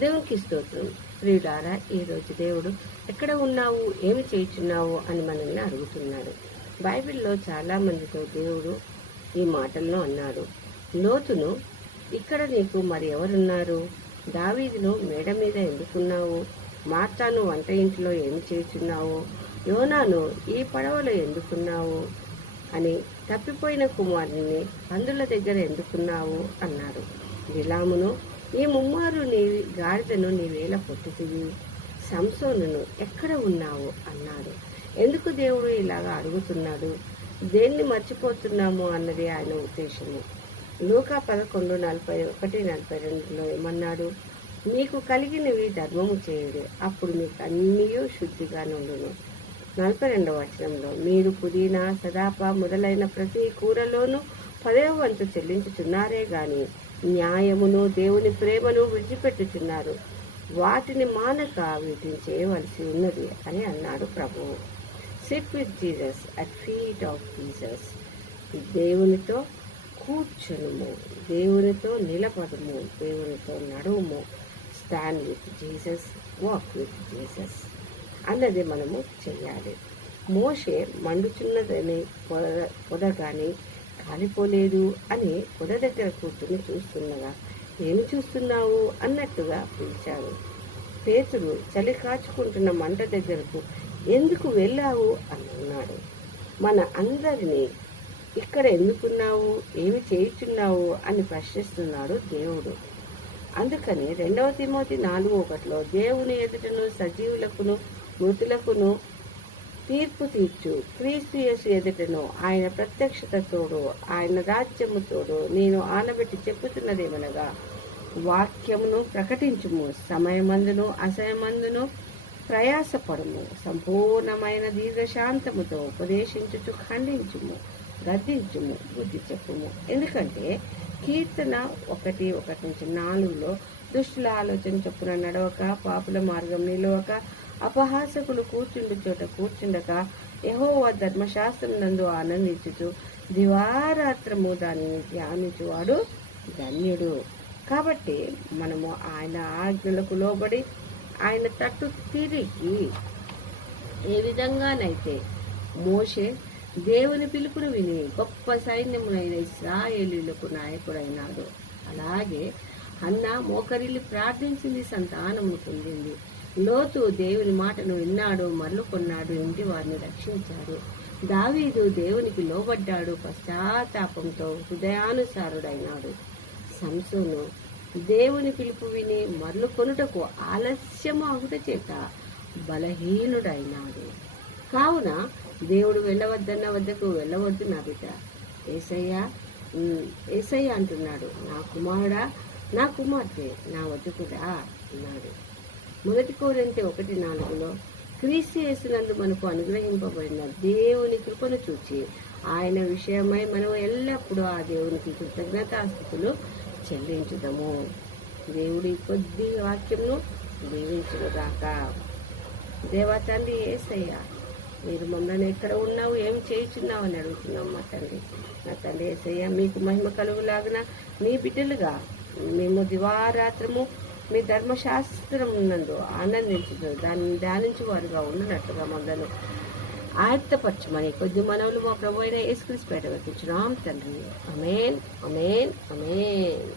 దేవునికి స్తోత్రం. ప్రియులారా, ఈరోజు దేవుడు ఎక్కడ ఉన్నావు, ఏమి చేయుచున్నావు అని మనల్ని అడుగుతున్నాడు. బైబిల్లో చాలా మందితో దేవుడు ఈ మాటలను అన్నాడు. లోతును, ఇక్కడ నీకు మరి ఎవరున్నారు? దావీదును మేడ మీద ఎందుకున్నావు? మార్తాను వంట ఇంటిలో ఏమి చేయుచున్నావు? యోనాను ఈ పడవలో ఎందుకున్నావు అని తప్పిపోయిన కుమారుని పందుల దగ్గర ఎందుకున్నావు అన్నాడు. బిలామును, ఈ ముమ్మారు నీ గాడిదను నీవేళ పొట్టుతివి? సంసోనును ఎక్కడ ఉన్నావు అన్నాడు. ఎందుకు దేవుడు ఇలాగా అడుగుతున్నాడు? దేన్ని మర్చిపోతున్నాము అన్నది ఆయన ఉద్దేశము. లూకా 11:41-42 ఏమన్నాడు? మీకు కలిగినవి ధర్మము చేయుడి, అప్పుడు మీకు అన్నీ శుద్ధిగా నుండును. 42వ వచనంలో, మీరు పుదీనా, సదాప మొదలైన ప్రతి కూరలోనూ 10వ వంతు చెల్లించుచున్నారే గాని న్యాయమును దేవుని ప్రేమను విడిచిపెట్టుచున్నారు. వాటిని మానక వీటిని చేయవలసి ఉన్నది అని అన్నాడు ప్రభువు. Sit with Jesus at feet of Jesus. దేవునితో కూర్చునుము, దేవునితో నిలబడము, దేవునితో నడువుము. Stand with Jesus, walk with Jesus అన్నది మనము చెయ్యాలి. మోషే మండుచున్నదని పొద కానీ కాలిపోలేదు అని పొద దగ్గర కూర్చుని చూస్తుండగా, ఏమి చూస్తున్నావు అన్నట్టుగా పిలిచాడు. పేతురు చలి కాచుకుంటున్న మంట దగ్గరకు ఎందుకు వెళ్ళావు అని అన్నాడు. మన అందరినీ ఇక్కడ ఎందుకున్నావు, ఏమి చేయుచున్నావు అని ప్రశ్నిస్తున్నాడు దేవుడు. అందుకని 2 తిమోతి 4:1 దేవుని ఎదుటను సజీవులకును మృతులకును తీర్పు తీర్చు క్రీస్తు యేసు ఎదుటను ఆయన ప్రత్యక్షత తోడు ఆయన రాజ్యము తోడు నేను ఆనబెట్టి చెప్పుతున్నదేమనగా, వాక్యమును ప్రకటించుము, సమయమందును అసమయమందును ప్రయాసపడము, సంపూర్ణమైన దీర్ఘశాంతముతో ఉపదేశించుచు ఖండించుము, గద్దించుము, బుద్ధి చెప్పుము. ఎందుకంటే కీర్తన 1:1-4 దుష్టుల ఆలోచన చొప్పున నడవక, పాపుల మార్గం నిలవక, అపహాసకులు కూర్చుండు చోట కూర్చుండక, యెహోవా ధర్మశాస్త్రం నందు ఆనందించుచు దివారాత్రము దానిని ధ్యానించువాడు ధన్యుడు. కాబట్టి మనము ఆయన ఆజ్ఞలకు లోబడి ఆయన తట్టు తిరిగి ఏ విధంగానైతే మోషే దేవుని పిలుపును విని గొప్ప సైన్యమునైన ఇశ్రాయేలీయులకు నాయకుడైనాడు, అలాగే హన్నా మోకరిల్లి ప్రార్థించింది, సంతానమును పొందింది. లోతు దేవుని మాటను విన్నాడు, మరలుకొన్నాడు, ఇంటి వారిని రక్షించాడు. దావీదు దేవునికి లోబడ్డాడు, పశ్చాత్తాపంతో హృదయానుసారుడైనాడు. సంసోను దేవుని పిలుపు విని మరలు కొనుటకు ఆలస్యము అగుట చేత బలహీనుడైనాడు. కావున దేవుడు వెళ్ళవద్దన్న వద్దకు వెళ్ళవద్దు నా బిడ్డ. ఏసయ్య అంటున్నాడు, నా కుమారుడా, నా కుమార్తె, నా వద్దకు రా అన్నాడు. 1 కొరింథీ 1:4 క్రీస్తు యేసునందు మనకు అనుగ్రహింపబడిన దేవుని కృపను చూచి ఆయన విషయమై మనం ఎల్లప్పుడూ ఆ దేవునికి కృతజ్ఞతాస్తుతులు చెల్లించుదాము. దేవుడి కొద్ది వాక్యంను దీవించుగాక. దేవా తండ్రి యేసయ్య, మీరు మమ్మల్ని ఎక్కడ ఉన్నావు, ఏం చేయుచున్నావు అని అడుగుతున్నాం మా తండ్రి. నా తండ్రి యేసయ్య, మీకు మహిమ కలుగులాగిన మీ బిడ్డలుగా మేము దివారాత్రము మీ ధర్మశాస్త్రం నందు ఆనందించదు దాన్ని ధ్యానించు వారుగా ఉన్నట్టుగా మమ్మల్ని ఆయత్తపరచమని కొద్ది మనవులు మా ప్రభు అయిన యేసుక్రీస్తు పేరిట వేడుకుంటున్నాం తండ్రి. ఆమేన్, ఆమేన్, ఆమేన్.